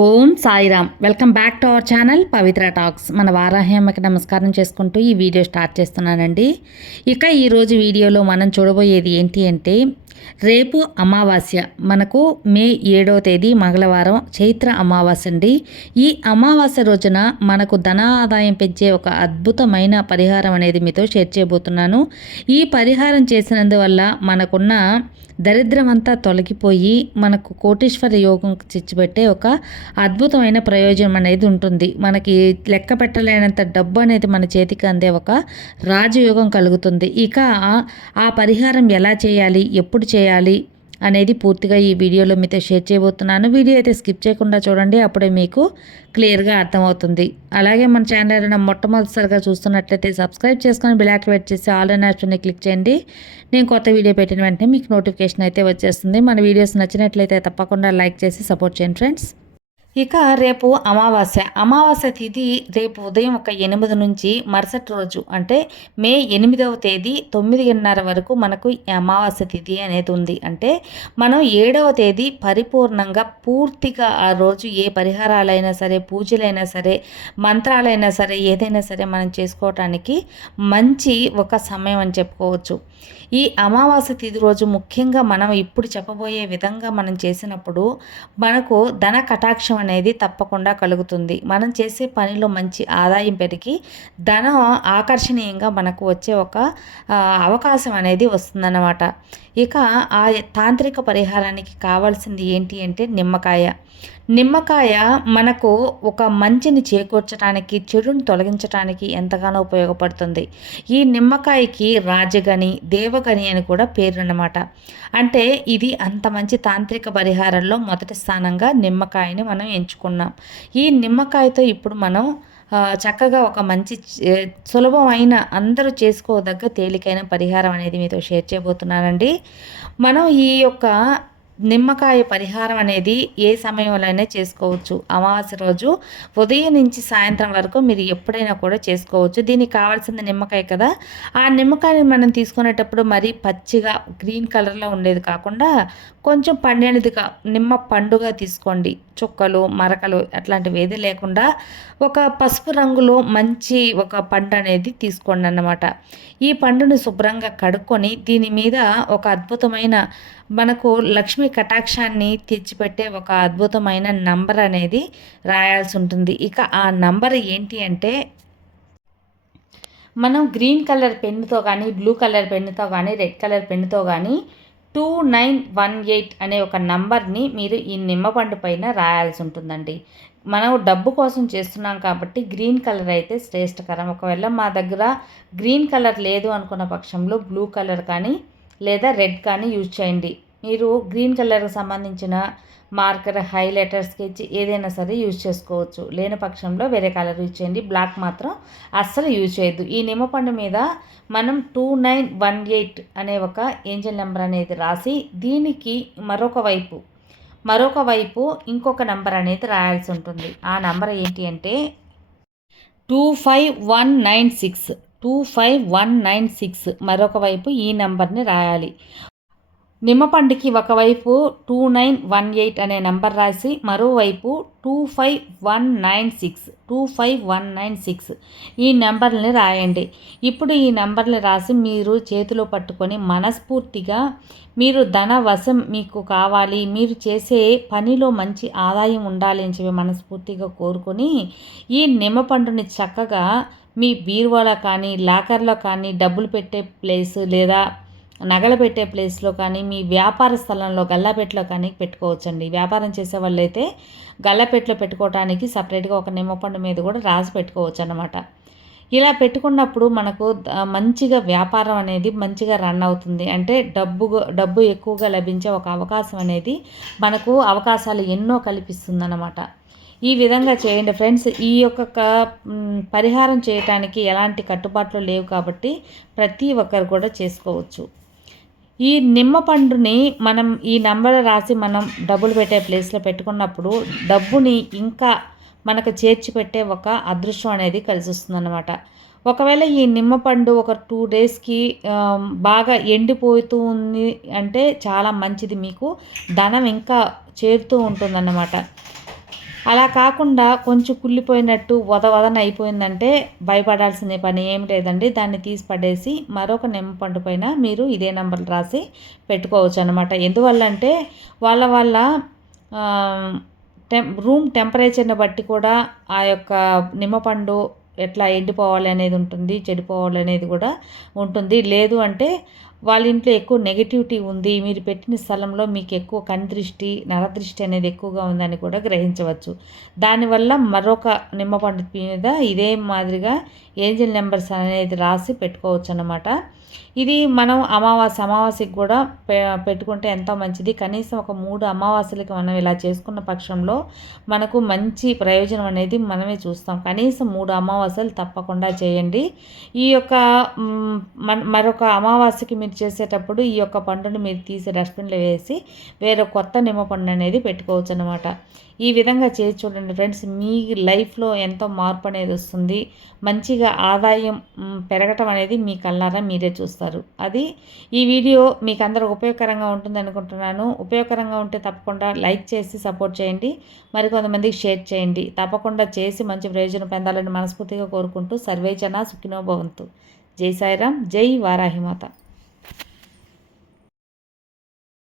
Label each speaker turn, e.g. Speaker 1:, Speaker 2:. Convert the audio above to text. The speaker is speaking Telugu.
Speaker 1: Om Sairam. Welcome back to our channel Pavitra talks. మన వారాహ్యమ్మకి నమస్కారం చేసుకుంటూ ఈ వీడియో స్టార్ట్ చేస్తున్నానండి. ఇక ఈరోజు వీడియోలో మనం చూడబోయేది ఏంటి అంటే రేపు అమావాస్య. మనకు మే ఏడవ తేదీ మంగళవారం చైత్ర అమావాస్య అండి. ఈ అమావాస్య రోజున మనకు ధన ఆదాయం పెంచే ఒక అద్భుతమైన పరిహారం అనేది మీతో షేర్ చేయబోతున్నాను. ఈ పరిహారం చేసినందువల్ల మనకున్న దరిద్రమంతా తొలగిపోయి మనకు కోటీశ్వర యోగం చిచ్చిపెట్టే ఒక అద్భుతమైన ప్రయోజనం అనేది ఉంటుంది. మనకి లెక్క పెట్టలేనంత డబ్బు అనేది మన చేతికి అందే ఒక రాజయోగం కలుగుతుంది. ఇక ఆ పరిహారం ఎలా చేయాలి? ఎప్పుడు చేయాలి? అనేది పూర్తిగా ఈ వీడియోలో మీతో షేర్ చేయబోతున్నాను. వీడియో అయితే స్కిప్ చేయకుండా చూడండి అప్పుడే మీకు క్లియర్గా అర్థమవుతుంది. అలాగే మన ఛానల్ ఏదైనా మొట్టమొదటిసారిగా చూస్తున్నట్లయితే సబ్స్క్రైబ్ చేసుకొని బిల్ యాక్టివేట్ చేసి ఆల్ అండ్ ఆప్షన్ని క్లిక్ చేయండి. నేను కొత్త వీడియో పెట్టిన వెంటనే మీకు నోటిఫికేషన్ అయితే వచ్చేస్తుంది. మన వీడియోస్ నచ్చినట్లయితే తప్పకుండా లైక్ చేసి సపోర్ట్ చేయండి ఫ్రెండ్స్. ఇక రేపు అమావాస్య. అమావాస్య తిథి రేపు ఉదయం ఒక ఎనిమిది నుంచి మరుసటి రోజు అంటే మే ఎనిమిదవ తేదీ తొమ్మిదిన్నర వరకు మనకు అమావాస్య తిథి అనేది ఉంది. అంటే మనం ఏడవ తేదీ పరిపూర్ణంగా పూర్తిగా ఆ రోజు ఏ పరిహారాలైనా సరే పూజలైనా సరే మంత్రాలైనా సరే ఏదైనా సరే మనం చేసుకోవటానికి మంచి ఒక సమయం అని చెప్పుకోవచ్చు. ఈ అమావాస్య తిథి రోజు ముఖ్యంగా మనం ఇప్పుడు చెప్పబోయే విధంగా మనం చేసినప్పుడు మనకు ధన కటాక్షం అనేది తప్పకుండా కలుగుతుంది. మనం చేసే పనిలో మంచి ఆదాయం పెరిగి ధనం ఆకర్షణీయంగా మనకు వచ్చే ఒక అవకాశం అనేది వస్తుందన్నమాట. ఇక ఆ తాంత్రిక పరిహారానికి కావాల్సింది ఏంటి అంటే నిమ్మకాయ. నిమ్మకాయ మనకు ఒక మంచిని చేకూర్చడానికి చెడుని తొలగించడానికి ఎంతగానో ఉపయోగపడుతుంది. ఈ నిమ్మకాయకి రాజగని దేవగని అని కూడా పేరు అన్నమాట అంటే ఇది అంత మంచి తాంత్రిక పరిహారంలో మొదటి స్థానంగా నిమ్మకాయని మనం ఎంచుకున్నాం. ఈ నిమ్మకాయతో ఇప్పుడు మనం చక్కగా ఒక మంచి సులభమైన అందరూ చేసుకోదగ్గ తేలికైన పరిహారం అనేది మీతో షేర్ చేయబోతున్నానండి. మనం ఈ యొక్క నిమ్మకాయ పరిహారం అనేది ఏ సమయంలోనే చేసుకోవచ్చు. అమావాస్య రోజు ఉదయం నుంచి సాయంత్రం వరకు మీరు ఎప్పుడైనా కూడా చేసుకోవచ్చు. దీనికి కావాల్సింది నిమ్మకాయ కదా. ఆ నిమ్మకాయని మనం తీసుకునేటప్పుడు మరీ పచ్చిగా గ్రీన్ కలర్లో ఉండేది కాకుండా కొంచెం పండినదిగా నిమ్మ పండుగ తీసుకోండి. చుక్కలు మరకలు అట్లాంటివి ఏది లేకుండా ఒక పసుపు రంగులో మంచి ఒక పండు అనేది తీసుకోండి అన్నమాట. ఈ పండుని శుభ్రంగా కడుక్కొని దీని మీద ఒక అద్భుతమైన మనకు లక్ష్మీ కటాక్షాన్ని తెచ్చిపెట్టే ఒక అద్భుతమైన నంబర్ అనేది రాయాల్సి ఉంటుంది. ఇక ఆ నంబర్ ఏంటి అంటే మనం గ్రీన్ కలర్ పెన్నుతో కానీ బ్లూ కలర్ పెన్నుతో కానీ రెడ్ కలర్ పెన్నుతో కానీ టూ నైన్ వన్ ఎయిట్ అనే ఒక నంబర్ని మీరు ఈ నిమ్మపండు పైన రాయాల్సి ఉంటుందండి. మనం డబ్బు కోసం చేస్తున్నాం కాబట్టి గ్రీన్ కలర్ అయితే శ్రేష్టకరం. ఒకవేళ మా దగ్గర గ్రీన్ కలర్ లేదు అనుకున్న పక్షంలో బ్లూ కలర్ కానీ లేదా రెడ్ కానీ యూజ్ చేయండి. మీరు గ్రీన్ కలర్కి సంబంధించిన మార్కర్ హైలైటర్ స్కెచ్ ఏదైనా సరే యూజ్ చేసుకోవచ్చు. లేని పక్షంలో వేరే కలర్ యూజ్ చేయండి. బ్లాక్ మాత్రం అస్సలు యూజ్ చేయొద్దు. ఈ నిమ్మపండు మీద మనం టూ నైన్ వన్ ఎయిట్ అనే ఒక ఏంజల్ నెంబర్ అనేది రాసి దీనికి మరొక వైపు మరొక వైపు ఇంకొక నెంబర్ అనేది రాయాల్సి ఉంటుంది. ఆ నెంబర్ ఏంటి అంటే two five one nine six two five one nine six మరొక వైపు ఈ నెంబర్ని రాయాలి. నిమ్మపండుకి ఒకవైపు టూ నైన్ వన్ ఎయిట్ అనే నెంబర్ రాసి మరోవైపు two five one nine six two five one nine six ఈ నెంబర్ని రాయండి. ఇప్పుడు ఈ నెంబర్ని రాసి మీరు చేతిలో పట్టుకొని మనస్ఫూర్తిగా మీరు ధన వశం మీకు కావాలి మీరు చేసే పనిలో మంచి ఆదాయం ఉండాలి అని చెప్పి మనస్ఫూర్తిగా కోరుకొని ఈ నిమ్మపండుని చక్కగా మీ బీరువాలో కానీ లాకర్లో కానీ డబ్బులు పెట్టే ప్లేస్ లేదా నగలు పెట్టే ప్లేస్లో కానీ మీ వ్యాపార స్థలంలో గల్లపెట్టలో కానీ పెట్టుకోవచ్చండి. వ్యాపారం చేసే వాళ్ళైతే గల్లపెట్టలో పెట్టుకోవడానికి సపరేట్గా ఒక నిమ్మపండు మీద కూడా రాసి పెట్టుకోవచ్చు అనమాట ఇలా పెట్టుకున్నప్పుడు మనకు మంచిగా వ్యాపారం అనేది మంచిగా రన్ అవుతుంది. అంటే డబ్బు డబ్బు ఎక్కువగా లభించే ఒక అవకాశం అనేది మనకు అవకాశాలు ఎన్నో కల్పిస్తుంది అనమాట ఈ విధంగా చేయండి ఫ్రెండ్స్. ఈ యొక్క పరిహారం చేయటానికి ఎలాంటి కట్టుబాట్లు లేవు కాబట్టి ప్రతి ఒక్కరు కూడా చేసుకోవచ్చు. ఈ నిమ్మ పండుని మనం ఈ నెంబర్ రాసి మనం డబ్బులు పెట్టే ప్లేస్లో పెట్టుకున్నప్పుడు డబ్బుని ఇంకా మనకు చేర్చి పెట్టే ఒక అదృష్టం అనేది కలిసి వస్తుందన్నమాట. ఒకవేళ ఈ నిమ్మపండు ఒక టూ డేస్కి బాగా ఎండిపోతూ ఉంది అంటే చాలా మంచిది. మీకు ధనం ఇంకా చేరుతూ ఉంటుందన్నమాట. అలా కాకుండా కొంచెం కుళ్ళిపోయినట్టు వద వదన అయిపోయిందంటే భయపడాల్సిన పని. ఏం లేదండి. దాన్ని తీసి పడేసి మరొక నిమ్మపండు పైన మీరు ఇదే నెంబర్లు రాసి పెట్టుకోవచ్చు అనమాట ఎందువల్ల అంటే వాళ్ళ వాళ్ళ టెం రూమ్ టెంపరేచర్ని బట్టి కూడా ఆ యొక్క నిమ్మపండు ఎట్లా ఎండిపోవాలి అనేది ఉంటుంది చెడిపోవాలి అనేది కూడా ఉంటుంది. లేదు అంటే వాళ్ళ ఇంట్లో ఎక్కువ నెగిటివిటీ ఉంది మీరు పెట్టిన స్థలంలో మీకు ఎక్కువ కందృష్టి నరదృష్టి అనేది ఎక్కువగా ఉందని కూడా గ్రహించవచ్చు. దానివల్ల మరొక నిమ్మపండు మీద ఇదే మాదిరిగా ఏంజిల్ నెంబర్స్ అనేది రాసి పెట్టుకోవచ్చు అన్నమాట ఇది మనం అమావాస్య అమావాస్యకి కూడా పెట్టుకుంటే ఎంతో మంచిది. కనీసం ఒక మూడు అమావాస్యలకి మనం ఇలా చేసుకున్న పక్షంలో మనకు మంచి ప్రయోజనం అనేది మనమే చూస్తాం. కనీసం మూడు అమావాస్యలు తప్పకుండా చేయండి. ఈ యొక్క మరొక అమావాస్యకి మీరు చేసేటప్పుడు ఈ యొక్క పండుని మీరు తీసి డస్ట్బిన్లో వేసి వేరే కొత్త నిమ్మ పండు అనేది పెట్టుకోవచ్చు అనమాట ఈ విధంగా చేసి చూడండి ఫ్రెండ్స్ మీ లైఫ్లో ఎంతో మార్పు అనేది వస్తుంది. మంచిగా ఆదాయం పెరగటం అనేది మీ కళ్ళారా మీరే చూస్తారు. అది ఈ వీడియో మీకు అందరూ ఉపయోగకరంగా ఉంటుంది అనుకుంటున్నాను. ఉపయోగకరంగా ఉంటే తప్పకుండా లైక్ చేసి సపోర్ట్ చేయండి. మరికొంతమందికి షేర్ చేయండి. తప్పకుండా చేసి మంచి ప్రయోజనం పొందాలని మనస్ఫూర్తిగా కోరుకుంటూ సర్వేచన సుఖినో భవంతు. జై సాయిరామ్ జై వారాహిమాత.